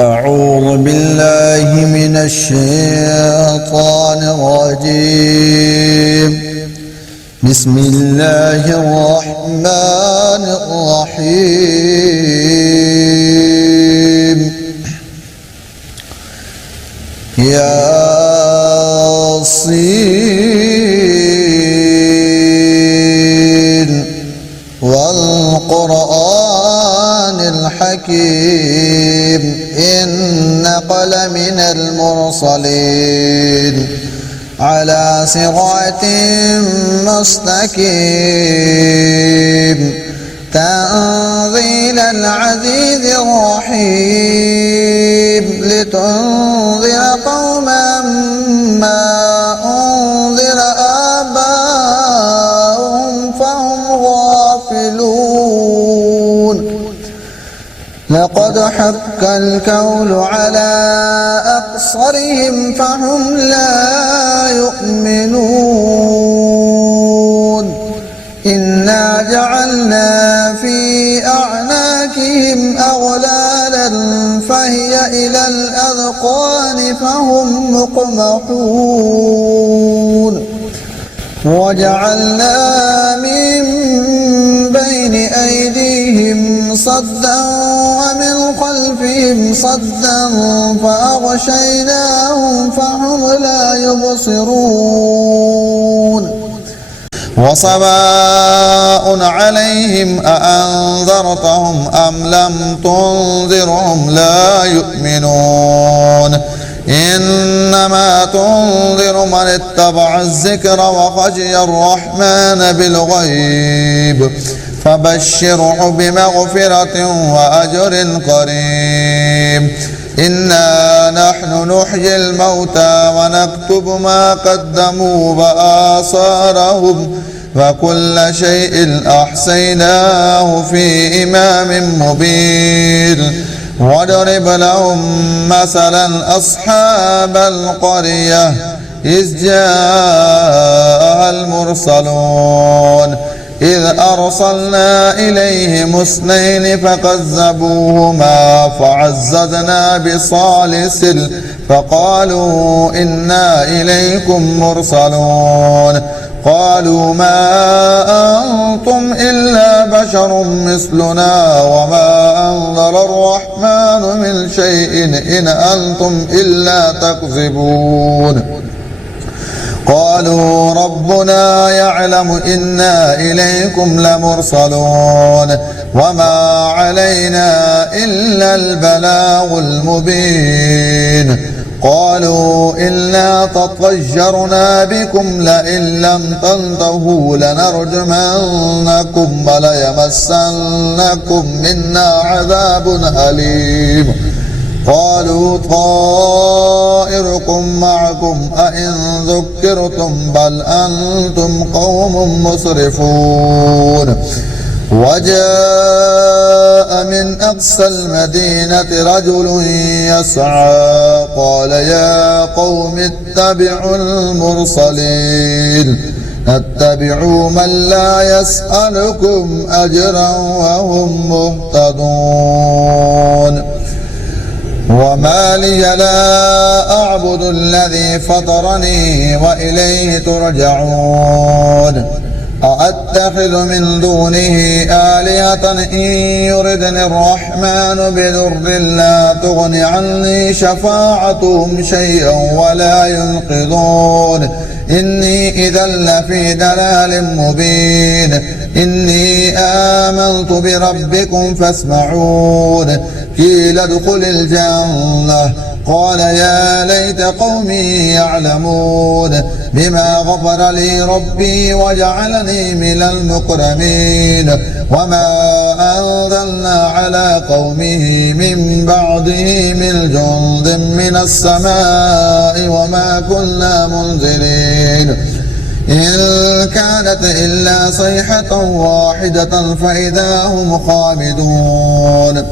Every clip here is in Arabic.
أعوذ بالله من الشيطان الرجيم. بسم الله الرحمن الرحيم. ياسين والقرآن الحكيم إنك لمن المرسلين على صراط مستقيم تنزيل العزيز الرحيم لتنذر قوما ما أنذر آباؤهم فهم غافلون. لقد حق القول على أكثرهم فهم لا يؤمنون. إنا جعلنا في أعناقهم أغلالا فهي إلى الأذقان فهم مقمحون. وجعلنا من بين أيديهم صدا ومن خلفهم صدا فأغشيناهم فهم لا يبصرون. وسواء عليهم أأنذرتهم أم لم تنذرهم لا يؤمنون. إنما تنذر من اتبع الذكر وخشي الرحمن بالغيب فبشره بمغفرة وأجر قريب. إنا نحن نحيي الموتى ونكتب ما قدموا وآثارهم وكل شيء أحصيناه في إمام مبين. واضرب لهم مثلا أصحاب القرية إذ جاءها المرسلون إذ أرسلنا إليهم اثنين فكذبوهما فعززنا بثالث فقالوا إنا إليكم مرسلون. قالوا ما أنتم إلا بشر مثلنا وما أنزل الرحمن من شيء إن أنتم إلا تكذبون. قالوا ربنا يعلم إنا إليكم لمرسلون وما علينا إلا البلاغ المبين. قالوا إنا تطيرنا بكم لئن لم تنتهوا لنرجمنكم وليمسنكم منا عذاب أليم. قالوا طائركم معكم أئن ذكرتم بل أنتم قوم مسرفون. وجاء من أقصى المدينة رجل يسعى قال يا قوم اتبعوا المرسلين اتبعوا من لا يسألكم أجرا وهم مهتدون. وما لي لا أعبد الذي فطرني وإليه ترجعون. أأتخذ من دونه آلهة إن يردني الرحمن بضر لا تغن عني شفاعتهم شيئا ولا ينقذون. إني إذا لفي دلال مبين. إني آمنت بربكم فاسمعون. قيل ادخل الجنة قال يا ليت قومي يعلمون بما غفر لي ربي وجعلني من المكرمين. وما أنزلنا على قومه من بعده من جند من السماء وما كنا منزلين. إن كانت إلا صيحة واحدة فإذا هم خامدون.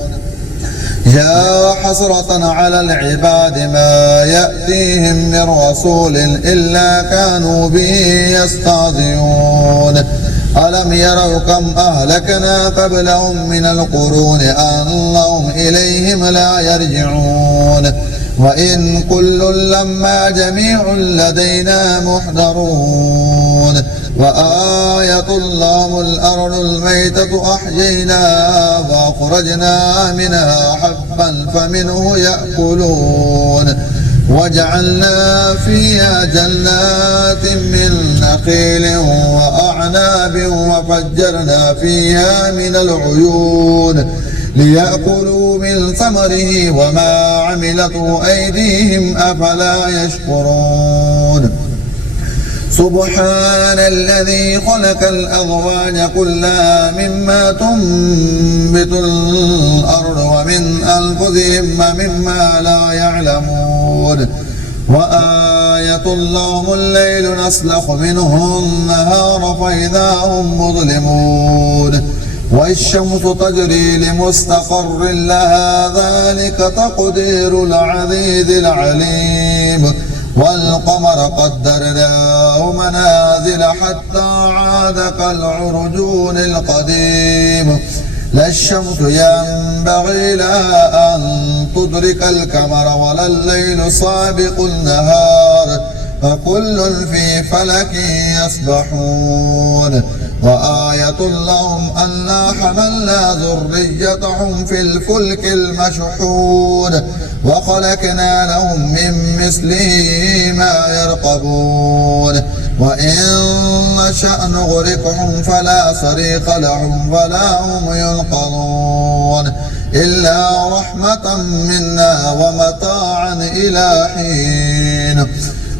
يا حسرة على العباد ما يأتيهم من رسول إلا كانوا به يستهزئون. ألم يروا كم أهلكنا قبلهم من القرون أنهم إليهم لا يرجعون وإن كل لما جميع لدينا محضرون وآية لهم الأرض الميتة أحييناها وأخرجنا منها حبا فمنه يأكلون وجعلنا فيها جنات من نخيل وأعناب وفجرنا فيها من العيون ليأكلوا من ثمره وما عملته أيديهم أفلا يشكرون سبحان الذي خلق الأزواج كلها مما تنبت الأرض ومن أنفسهم ومما لا يعلمون وآية لهم الليل نسلخ منه النهار فإذا هم مظلمون والشمس تجري لمستقر لها ذلك تقدير العزيز العليم والقمر قدرناه منازل حتى عاد كالعرجون القديم لا الشمس ينبغي لها أن تدرك القمر ولا الليل سابق النهار فكل في فلك يسبحون وآية لهم أنا حملنا ذريتهم في الفلك المشحون وخلقنا لهم من مثله ما يرقبون وإن نشأ نغرقهم فلا صريخ لهم ولا هم ينقذون إلا رحمة منا ومتاعا إلى حين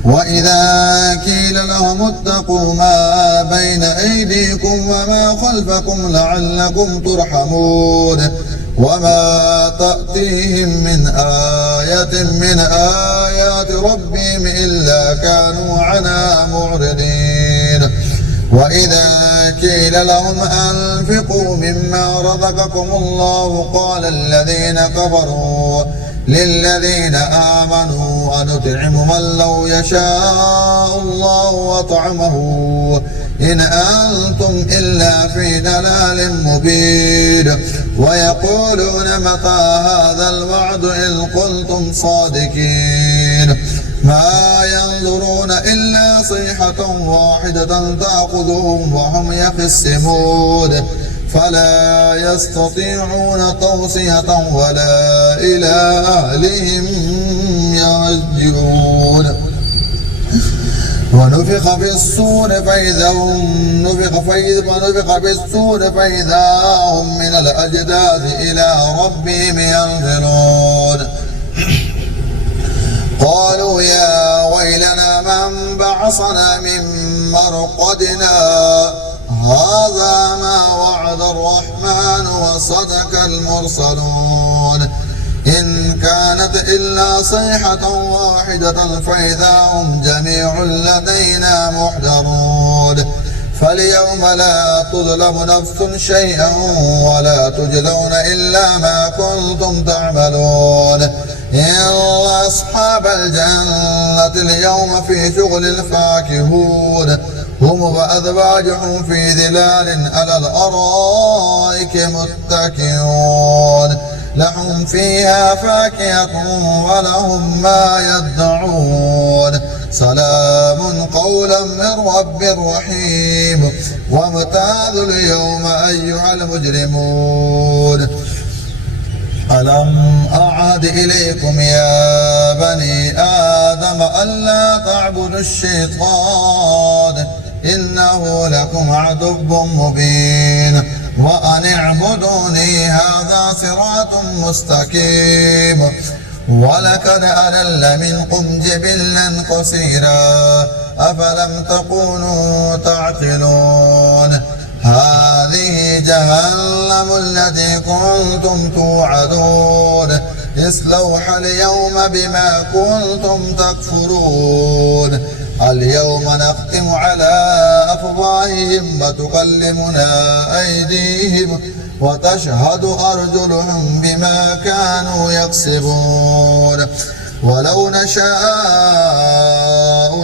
وإذا قيل لهم اتقوا ما بين أيديكم وما خلفكم لعلكم ترحمون وما تأتيهم من آية من آيات ربهم إلا كانوا عنها معرضين وإذا قيل لهم أنفقوا مما رزقكم الله قال الذين كفروا للذين آمنوا أنطعم من لو يشاء الله وطعمه إن أنتم إلا في ضلال مبين ويقولون متى هذا الوعد إن كنتم صادقين ما ينظرون إلا صيحة واحدة تأخذهم وهم يخصمون فلا يستطيعون توصية ولا إلى أهلهم يرجعون ونفخ في الصور فإذا هم من الأجداث إلى ربهم ينزلون قالوا يا ويلنا من بعثنا من مرقدنا هذا ما وعد الرحمن وصدق المرسلون إن كانت إلا صيحة واحدة فإذا هم جميع لدينا محضرون فاليوم لا تظلم نفس شيئا ولا تجزون إلا ما كنتم تعملون إلا أصحاب الجنة اليوم في شغل فاكهون هم وأزواجهم في ظلال على الأرائك متكئون لهم فيها فاكهة ولهم ما يدعون سلام قولا من رب رحيم وامتازوا اليوم أيها المجرمون ألم أعهد إليكم يا بني آدم ألا تعبدوا الشيطان إنه لكم عدو مبين وأن اعبدوني هذا صراط مستقيم ولقد أضل منكم جبلا قصيرا أفلم تكونوا تعقلون هذه جهنم التي كنتم توعدون اصلوها اليوم بما كنتم تكفرون اليوم نختم على أفواههم وتكلمنا أيديهم وتشهد أرجلهم بما كانوا يكسبون ولو نشاء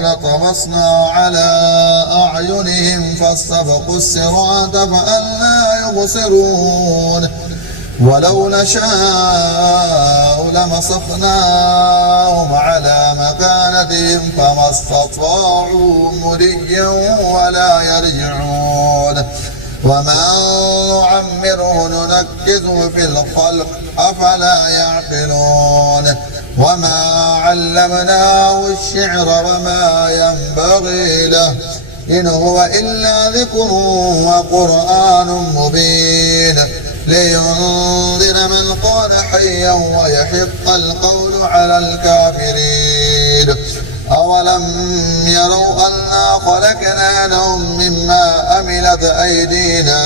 لطمسنا على أعينهم فاستبقوا الصراط فأنى يبصرون ولو نشاء لمسخناهم على مكانتهم فما استطاعوا مضيا ولا يرجعون وما نعمره ننكزه في الخلق أفلا يعقلون وما علمناه الشعر وما ينبغي له إن هو إلا ذكر وقرآن مبين لينذر من كان حيا ويحق القول على الكافرين أولم يروا أنا خلقنا لهم مما أملت أيدينا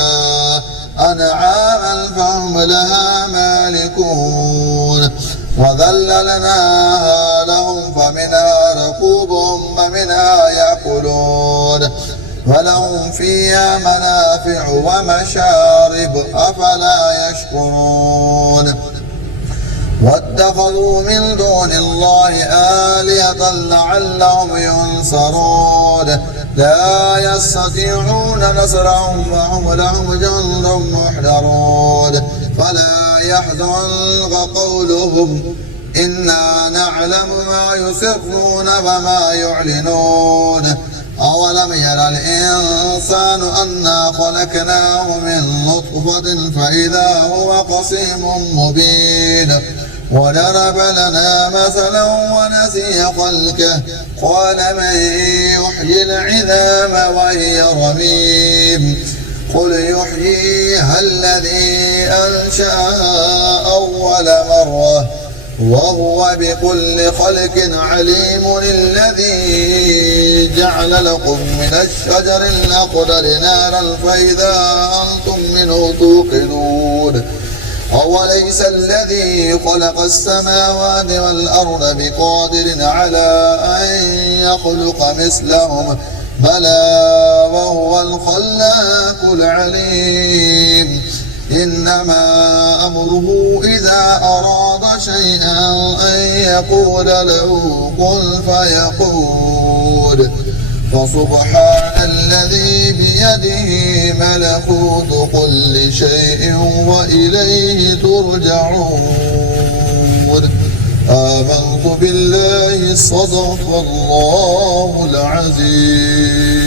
أنعاما فهم لها مالكون وذللناها لهم فمنها ركوبهم ومنها يأكلون ولهم فيها منافع ومشارب أفلا يشكرون واتخذوا من دون الله آلهة لعلهم ينصرون لا يستطيعون نصرهم وهم لهم جند محضرون فلا يحزنك قولهم إنا نعلم ما يسرون وما يعلنون أولم ير الإنسان أنا خلقناه من نطفة فإذا هو خصيم مبين وضرب لنا مثلا ونسي خلقه قال من يحيي العظام وهي رميم قل يحييها الذي أنشأها أول مرة وهو بكل خلق عليم الذي جعل لكم من الشجر الأخضر نارا فإذا أنتم منه توقدون أوليس الذي خلق السماوات والأرض بقادر على أن يخلق مثلهم بلى وهو الخلاق العليم إنما أمره إذا أراد شيئا أن يقول له كن فيقول فسبحان الذي بيده ملكوت كل شيء وإليه ترجعون آمنت بالله صدق الله العظيم.